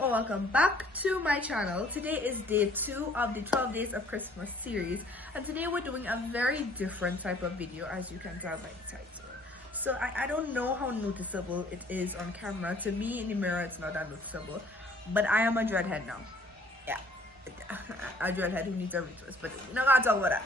or welcome back to my channel. Today is day 2 of the 12 days of Christmas series, and today we're doing a very different type of video, as you can tell by the title. So I don't know how noticeable it is on camera. To me in the mirror it's not that noticeable, but I am a dreadhead now. Yeah, a dreadhead who needs a retwist, but we're not gonna talk about that.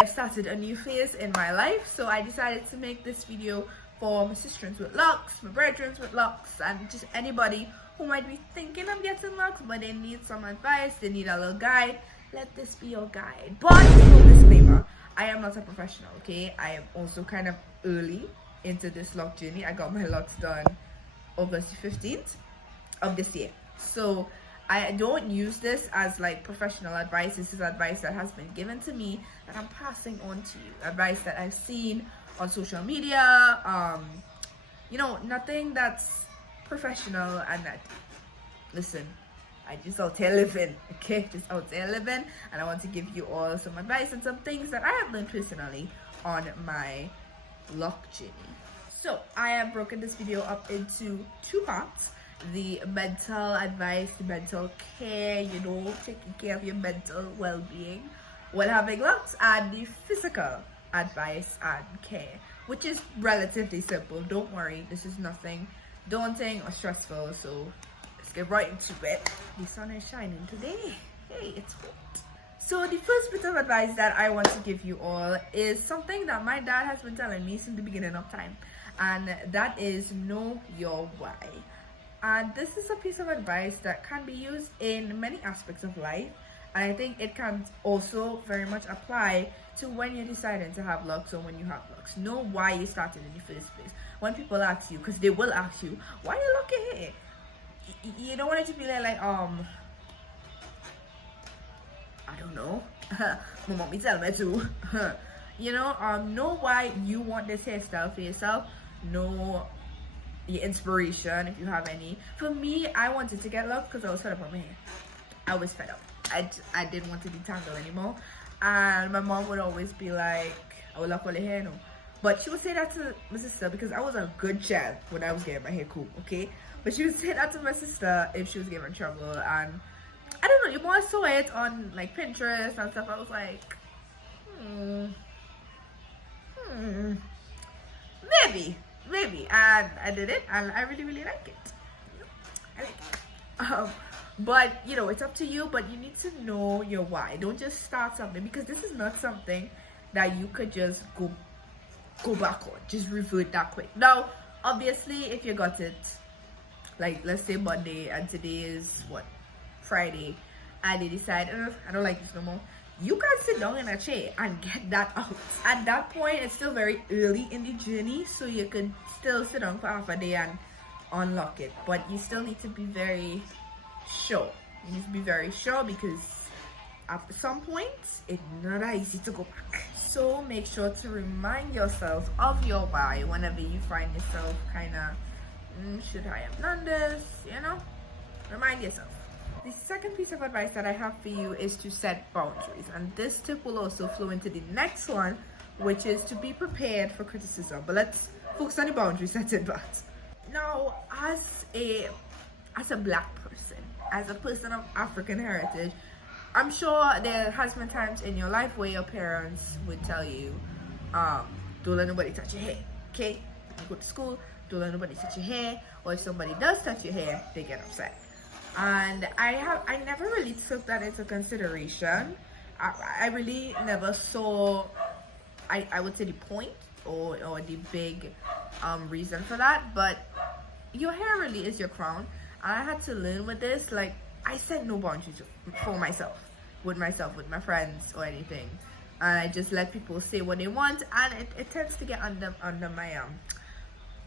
I've started a new phase in my life, so I decided to make this video for my sisters with locks, my brethren with locks, and just anybody who might be thinking of getting locks but they need some advice, they need a little guide. Let this be your guide. But full disclaimer, I am not a professional, okay? I am also kind of early into this lock journey. I got my locks done August 15th of this year, so I don't use this as like professional advice. This is advice that has been given to me that I'm passing on to you, advice that I've seen on social media, you know, nothing that's professional. And that, listen, I just out here living, okay, just out there living, and I want to give you all some advice and some things that I have learned personally on my lock journey. So I have broken this video up into 2 parts: the mental advice, the mental care, you know, taking care of your mental well-being while having locks, and the physical advice and care, which is relatively simple. Don't worry, this is nothing daunting or stressful, so let's get right into it. The sun is shining today. Hey, it's hot. So the first bit of advice that I want to give you all is something that my dad has been telling me since the beginning of time, and that is know your why. And this is a piece of advice that can be used in many aspects of life, and I think it can also very much apply to when you're deciding to have locks or when you have locks. Know why you started in the first place. When people ask you, because they will ask you, why you lock your hair? You don't want it to be like I don't know. My mommy tell me to. You know why you want this hairstyle for yourself. Know your inspiration, if you have any. For me, I wanted to get locked because I was fed up on my hair. I was fed up. I didn't want to detangle anymore, and my mom would always be like, I will lock all your hair, no. But she would say that to my sister because I was a good child when I was getting my hair cool, okay? But she would say that to my sister if she was getting in trouble. And I don't know, you more saw it on like Pinterest and stuff. I was like, maybe, and I did it, and I really like it. I like it. But you know, it's up to you, but you need to know your why. Don't just start something, because this is not something that you could just go back on, just revert that quick. Now obviously, if you got it like, let's say Monday, and today is what, Friday, and they decide, I don't like this no more, you can sit down in a chair and get that out. At that point, it's still very early in the journey, so you could still sit down for half a day and unlock it, but you still need to be very sure. You need to be very sure, because at some point it's not that easy to go back. So make sure to remind yourself of your why whenever you find yourself kind of, should I have done this, you know? Remind yourself. The second piece of advice that I have for you is to set boundaries, and this tip will also flow into the next one, which is to be prepared for criticism. But let's focus on the boundary setting part. Now, as a black person, as a person of African heritage, I'm sure there has been times in your life where your parents would tell you, don't let nobody touch your hair, okay? You go to school, don't let nobody touch your hair, or if somebody does touch your hair, they get upset. And I never really took that into consideration. I really never saw, I would say, the point or the big reason for that. But your hair really is your crown, and I had to learn with this. Like, I set no boundaries for myself, with my friends or anything, and I just let people say what they want, and it tends to get under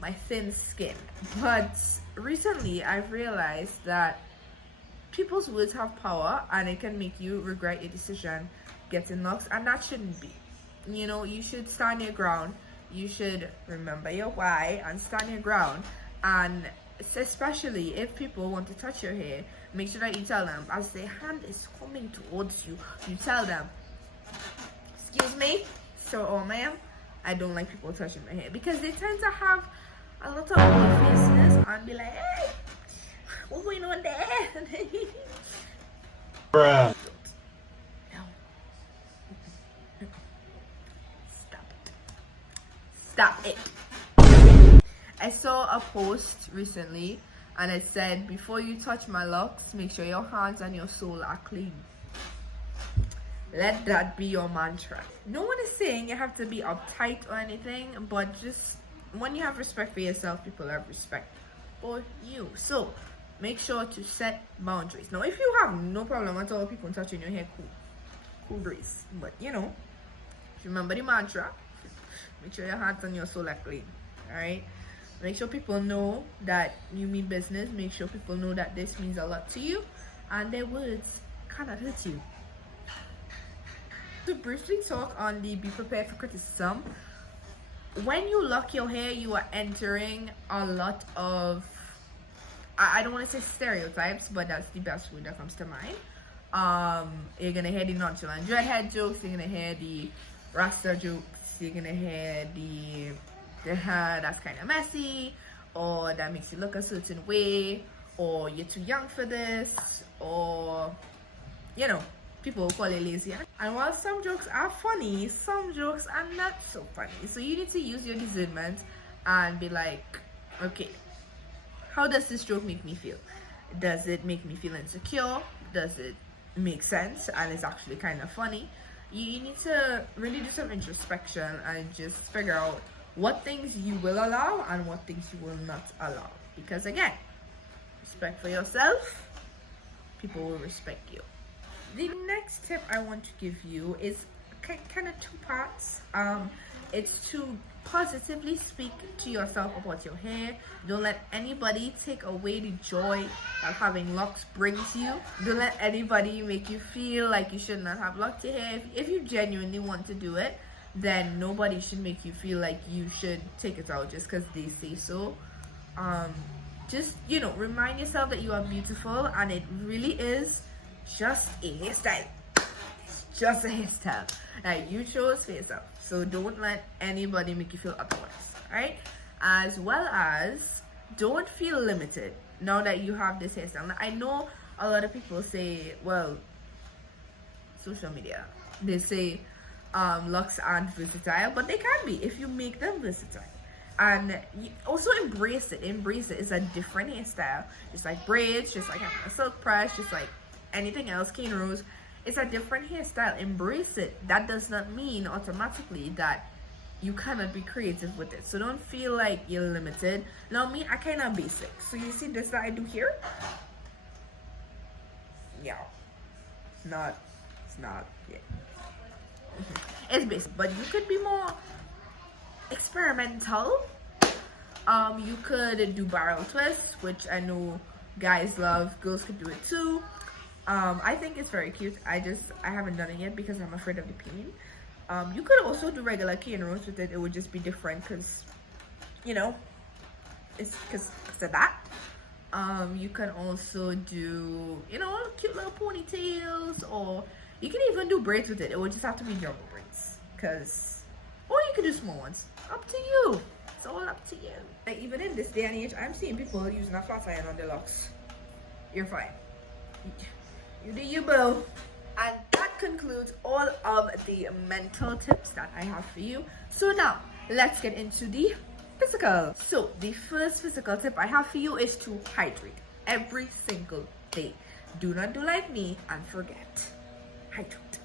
my thin skin. But recently I've realized that people's words have power, and it can make you regret your decision getting locks, and that shouldn't be. You know, you should stand your ground. You should remember your why and stand your ground. And especially if people want to touch your hair, make sure that you tell them, as their hand is coming towards you, you tell them, excuse me, sir or ma'am, I don't like people touching my hair, because they tend to have a lot of old faces and be like, hey, What's going on there? Bruh. No. Stop it. I saw a post recently and it said, before you touch my locks, make sure your hands and your soul are clean. Let that be your mantra. No one is saying you have to be uptight or anything, but just when you have respect for yourself, people have respect for you. So make sure to set boundaries. Now, if you have no problem at all people touching your hair, cool breeze. But you know, remember the mantra. Make sure your hands and your soul are clean. Alright? Make sure people know that you mean business. Make sure people know that this means a lot to you and their words cannot hurt you. To briefly talk on the be prepared for criticism, when you lock your hair, you are entering a lot of, I don't want to say stereotypes, but that's the best word that comes to mind. You're gonna hear the nonchalant dreadhead jokes, you're gonna hear the rasta jokes, you're gonna hear the hair that's kind of messy, or that makes you look a certain way, or you're too young for this, or you know, people will call you lazy. And while some jokes are funny, some jokes are not so funny. So you need to use your discernment and be like, okay, how does this joke make me feel? Does it make me feel insecure? Does it make sense and it's actually kind of funny? You need to really do some introspection and just figure out what things you will allow and what things you will not allow. Because again, respect for yourself, people will respect you. The next tip I want to give you is kind of two parts. It's to positively speak to yourself about your hair. Don't let anybody take away the joy that having locks brings you. Don't let anybody make you feel like you should not have locked your hair. If you genuinely want to do it, then nobody should make you feel like you should take it out just because they say so. Just, you know, remind yourself that you are beautiful and it really is just a hairstyle. It's just a hairstyle that you chose for yourself. So don't let anybody make you feel otherwise. Alright? As well as don't feel limited now that you have this hairstyle. Now, I know a lot of people say, well, social media, they say locks aren't versatile, but they can be if you make them versatile. And you also embrace it. It's a different hairstyle, just like braids, just like having a silk press, just like anything else, cane rows. It's a different hairstyle. Embrace it. That does not mean automatically that you cannot be creative with it. So don't feel like you're limited. Now me, I kind of basic. So you see this that I do here? Yeah. It's not, yeah. It's basic, but you could be more experimental. You could do barrel twists, which I know guys love. Girls could do it too. I think it's very cute. I haven't done it yet because I'm afraid of the pain. You could also do regular cane rows with it. It would just be different because, you know, it's because of that. You can also do, you know, cute little ponytails, or you can even do braids with it. It would just have to be jumbo braids, or you could do small ones. Up to you. It's all up to you. And even in this day and age, I'm seeing people using a flat iron on their locks. You're fine. You do you, boo. And that concludes all of the mental tips that I have for you. So now, let's get into the physical. So the first physical tip I have for you is to hydrate every single day. Do not do like me and forget. Hydrate.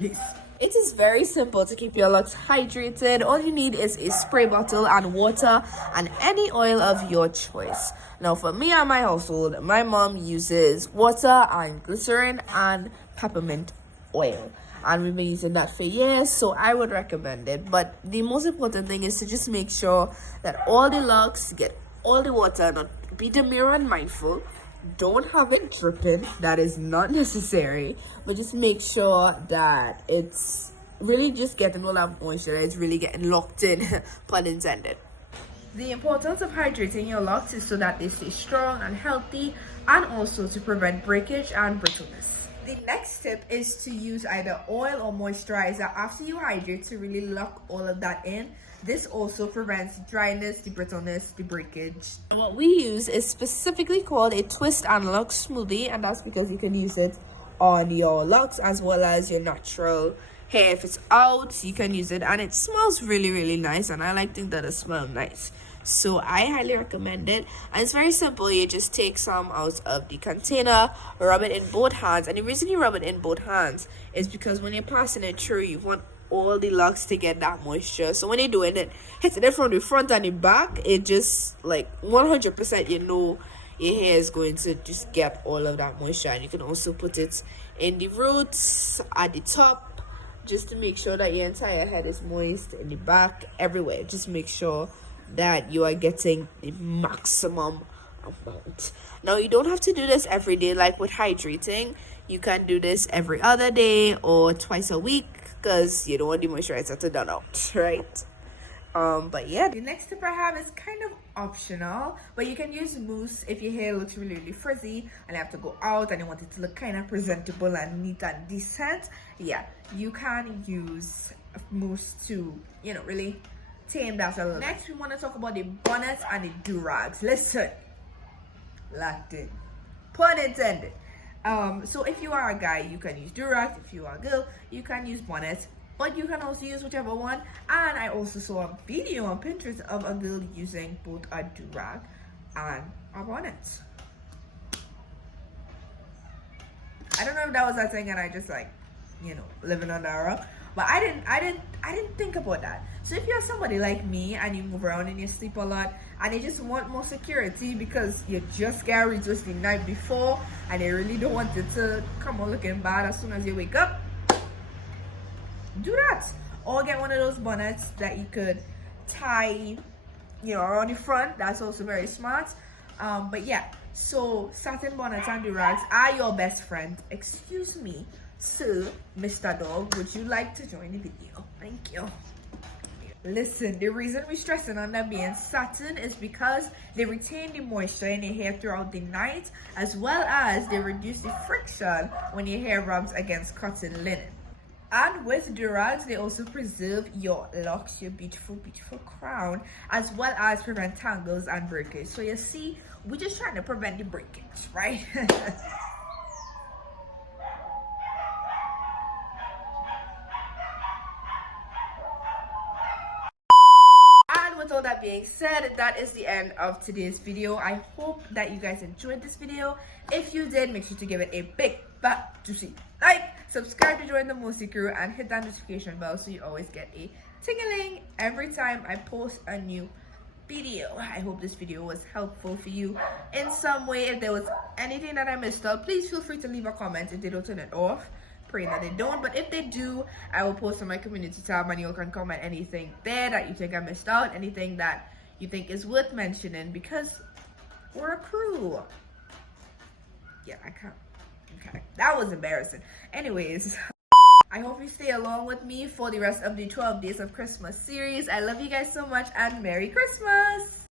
Yes. It is very simple to keep your locks hydrated. All you need is a spray bottle and water and any oil of your choice. Now for me and my household, my mom uses water and glycerin and peppermint oil. And we've been using that for years, so I would recommend it. But the most important thing is to just make sure that all the locks get all the water. Not be demure and mindful. Don't have it dripping. That is not necessary. But just make sure that it's really just getting all that moisture. It's really getting locked in, pun intended. The importance of hydrating your locks is so that they stay strong and healthy, and also to prevent breakage and brittleness. The next tip is to use either oil or moisturizer after you hydrate to really lock all of that in. This also prevents dryness, the brittleness, the breakage. What we use is specifically called a twist and lock smoothie, and that's because you can use it on your locks as well as your natural hair. If it's out, you can use it, and it smells really nice, and I like things that smell nice. So I highly recommend it, and it's very simple. You just take some out of the container, rub it in both hands, and the reason you rub it in both hands is because when you're passing it through, you want all the locks to get that moisture. So when you're doing it, hitting it from the front and the back, it just like 100% you know your hair is going to just get all of that moisture. And you can also put it in the roots, at the top, just to make sure that your entire head is moist, in the back, everywhere. Just make sure that you are getting the maximum amount. Now, you don't have to do this every day like with hydrating. You can do this every other day or twice a week, because you don't want the moisturizer to done out, right? But yeah, the next tip I have is kind of optional, but you can use mousse if your hair looks really frizzy and you have to go out and you want it to look kind of presentable and neat and decent. Yeah, you can use mousse to, you know, really tame that a little. Next, we want to talk about the bonnets and the do-rags. Listen, Latin, pun intended. So if you are a guy, you can use do-rags. If you are a girl, you can use bonnets, but you can also use whichever one. And I also saw a video on Pinterest of a girl using both a do-rag and a bonnet. I don't know if that was a thing and I just like, you know, living under a rock. But I didn't think about that. So if you're somebody like me and you move around and you sleep a lot and you just want more security because you just got retwist the night before and you really don't want it to come on looking bad as soon as you wake up, do that. Or get one of those bonnets that you could tie, you know, around the front. That's also very smart. But yeah, so satin bonnets and do-rags are your best friend. Excuse me. So, Mr. Dog, would you like to join the video? Thank you. Listen, the reason we're stressing on them being satin is because they retain the moisture in your hair throughout the night, as well as they reduce the friction when your hair rubs against cotton linen. And with do-rags, they also preserve your locks, your beautiful crown, as well as prevent tangles and breakage. So you see, we're just trying to prevent the breakage, right? With all that being said, that is the end of today's video. I hope that you guys enjoyed this video. If you did, make sure to give it a big fat juicy like, subscribe to join the Mozy crew, and hit that notification bell so you always get a ting-a-ling every time I post a new video. I hope this video was helpful for you in some way. If there was anything that I missed out, please feel free to leave a comment if they don't turn it off. Praying that they don't, but if they do, I will post on my community tab and you can comment anything there that you think I missed out, anything that you think is worth mentioning, because we're a crew. Yeah, I can't. Okay, that was embarrassing. Anyways, I hope you stay along with me for the rest of the 12 Days of Christmas series. I love you guys so much, and Merry Christmas.